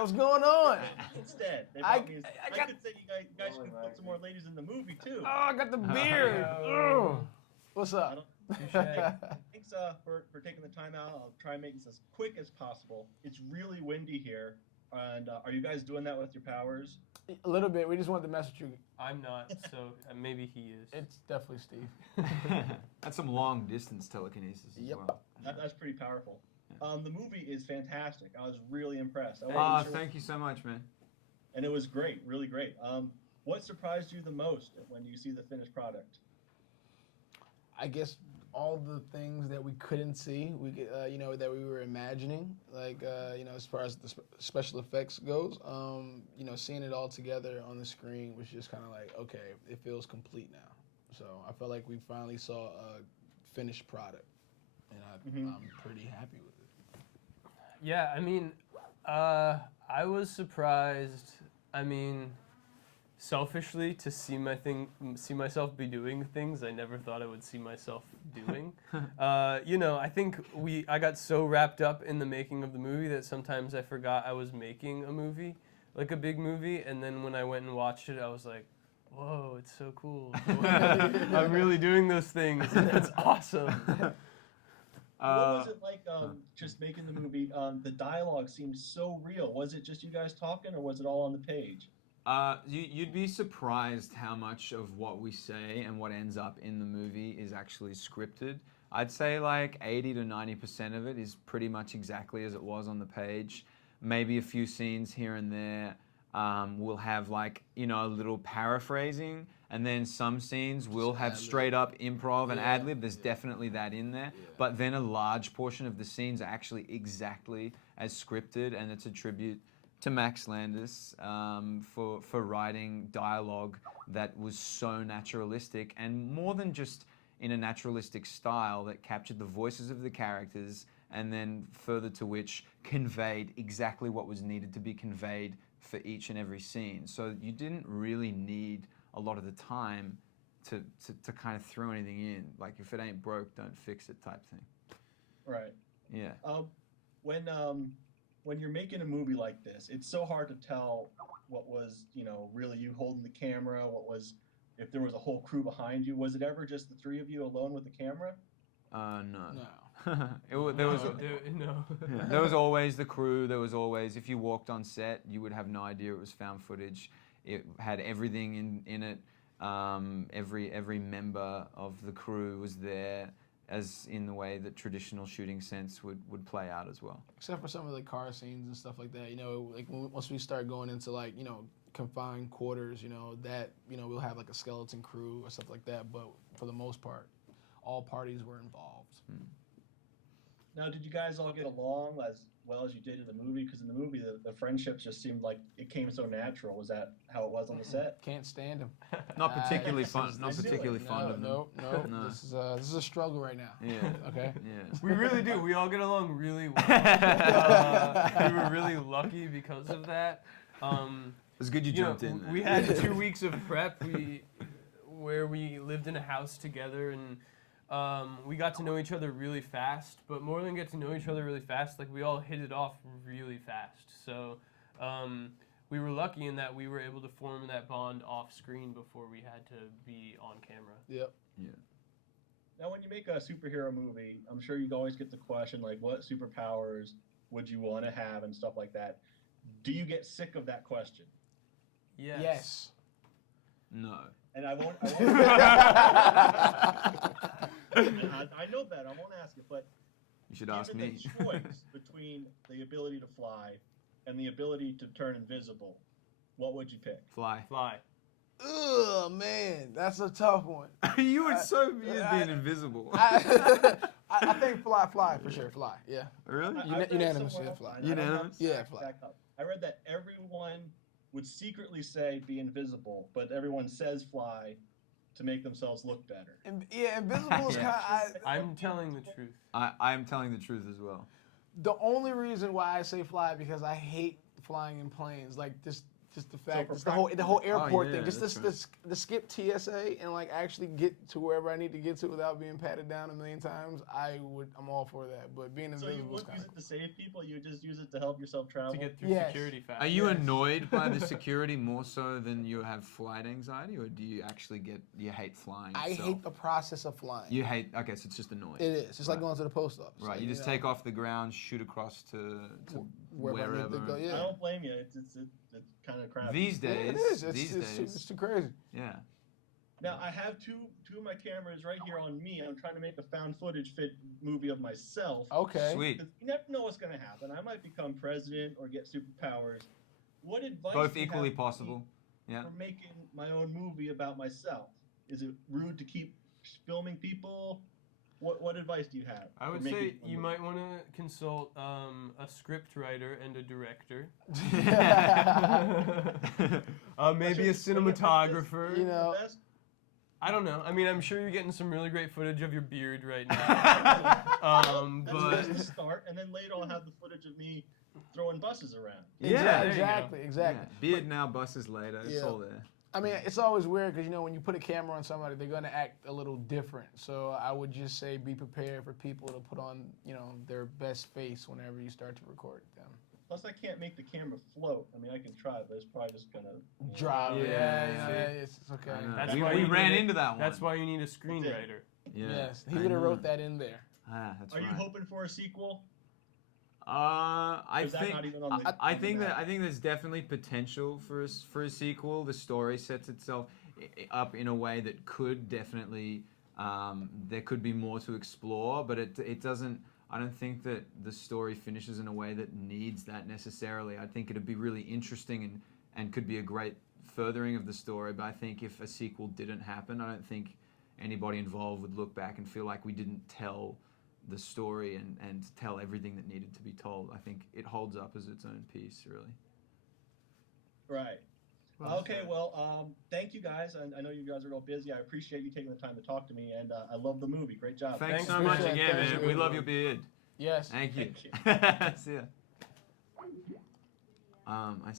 What's going on? Instead, they I- brought me. I I got- could say you guys should put some more ladies in the movie too. Oh, I got the beard. No. Ugh. What's I up? don't, thanks for taking the time out. I'll try and make this as quick as possible. It's really windy here, and are you guys doing that with your powers? A little bit. We just wanted to mess with you. I'm not, so maybe he is. It's definitely Steve. That's some long distance telekinesis as Yep. well. That's pretty powerful. The movie is fantastic. I was really impressed. Thank you so much, man. And it was great, really great. What surprised you the most when you see the finished product? I guess all the things that we couldn't see, that we were imagining, as far as the special effects goes, seeing it all together on the screen was just kind of like, okay, it feels complete now. So I felt like we finally saw a finished product, and I'm pretty happy with it. Yeah, I mean, I was surprised. I mean, selfishly, to see myself be doing things I never thought I would see myself doing. I think I got so wrapped up in the making of the movie that sometimes I forgot I was making a movie, like a big movie. And then when I went and watched it, I was like, whoa, it's so cool. I'm really doing those things. It's awesome. What was it like just making the movie? The dialogue seemed so real. Was it just you guys talking, or was it all on the page? You'd be surprised how much of what we say and what ends up in the movie is actually scripted. I'd say like 80 to 90% of it is pretty much exactly as it was on the page. Maybe a few scenes here and there will have a little paraphrasing, and then some scenes will have straight up improv and ad-lib. There's definitely that in there. Yeah. But then a large portion of the scenes are actually exactly as scripted, and it's a tribute to Max Landis for writing dialogue that was so naturalistic, and more than just in a naturalistic style, that captured the voices of the characters and then further to which conveyed exactly what was needed to be conveyed for each and every scene. So you didn't really need a lot of the time to kind of throw anything in. Like, if it ain't broke, don't fix it type thing. Right. Yeah. When you're making a movie like this, it's so hard to tell what was, really you holding the camera, if there was a whole crew behind you. Was it ever just the three of you alone with the camera? No. There was always the crew. There was always, if you walked on set, you would have no idea it was found footage. It had everything in it. Every member of the crew was there, as in the way that traditional shooting sense would play out as well. Except for some of the car scenes and stuff like that, once we start going into confined quarters, we'll have like a skeleton crew or stuff like that. But for the most part, all parties were involved. Now, did you guys all get along as well as you did in the movie? Because in the movie, the friendships just seemed like it came so natural. Was that how it was on the set? Can't stand him. Not particularly fun. Not particularly fond of them. No. This is a struggle right now. Yeah. Okay. Yeah. We really do. We all get along really well. We were really lucky because of that. It's good you jumped in there. We had 2 weeks of prep where we lived in a house together, and we got to know each other really fast. But more than get to know each other really fast, like, we all hit it off really fast. So we were lucky in that we were able to form that bond off screen before we had to be on camera. Yep. Yeah. Now, when you make a superhero movie, I'm sure you always get the question, like, what superpowers would you want to have and stuff like that. Do you get sick of that question? Yes. No. And I won't I know that. I won't ask it, but You should ask me. given the choice between the ability to fly and the ability to turn invisible, what would you pick? Fly. Ugh, man, that's a tough one. You would so be being invisible. I think fly for sure. Fly, yeah. Really? I read Unanimous, somewhere yeah, else, fly. and I don't have Unanimous? the Yeah, facts fly. backed up. I read that everyone would secretly say be invisible, but everyone says fly to make themselves look better. Invisible is Yeah. kind of... I'm telling the truth. I am telling the truth as well. The only reason why I say fly because I hate flying in planes. Like, this just the fact, for just the whole airport yeah, thing, just that's the skip TSA and like actually get to wherever I need to get to without being patted down a million times. I'm all for that. But being So you invisible is wouldn't kind use of it to save people. You would just use it to help yourself travel. To get through Yes. security fast. Are you Yes. annoyed by the security more so than you have flight anxiety, or do you actually you hate flying I itself? hate the process of flying. You hate, okay, so it's just annoying. It is. It's like Right. going to the post office. Right, Like, you just know, take off the ground, shoot across to wherever I need to go. I Yeah. don't blame you. It's kind of crappy. These Yeah, days, it is. It's too crazy. yeah. Now I have two of my cameras right here on me. I'm trying to make a found footage movie of myself. Okay. Sweet. 'Cause you never know what's going to happen. I might become president or get superpowers. What advice? Both do you equally have for me possible. Yeah. For making my own movie about myself, is it rude to keep filming people? What advice do you have? I for would making say a you movie? might want to consult a script writer and a director. Maybe a cinematographer. You know, Best? I don't know. I mean, I'm sure you're getting some really great footage of your beard right now. That's But just the start, and then later I'll have the footage of me throwing buses around. Yeah, exactly. Yeah. Beard now, buses later. It's Yeah. all there. I mean, it's always weird because, you know, when you put a camera on somebody, they're going to act a little different. So I would just say be prepared for people to put on, you know, their best face whenever you start to record them. Plus, I can't make the camera float. I mean, I can try, but it's probably just gonna Drop. Yeah, Yeah, see? you know, it's okay. I know. That's we why we you ran need it. into that one. that's why you need a screenwriter. Yeah. Yes, he I would have know. wrote that in there. Ah, that's Are right. you hoping for a sequel? I Is that think not even on the? I on the think map? I think there's definitely potential for a sequel. The story sets itself up in a way that could definitely there could be more to explore, but it doesn't. I don't think that the story finishes in a way that needs that necessarily. I think it'd be really interesting and could be a great furthering of the story. But I think if a sequel didn't happen, I don't think anybody involved would look back and feel like we didn't tell the story and tell everything that needed to be told. I think it holds up as its own piece, really. Right. Okay. Well, thank you guys. I know you guys are real busy. I appreciate you taking the time to talk to me, and I love the movie. Great job. Thanks Thanks so for much that. again, Thanks, man. dude. We love your beard. Yes. Thank you. Thank you. See ya. I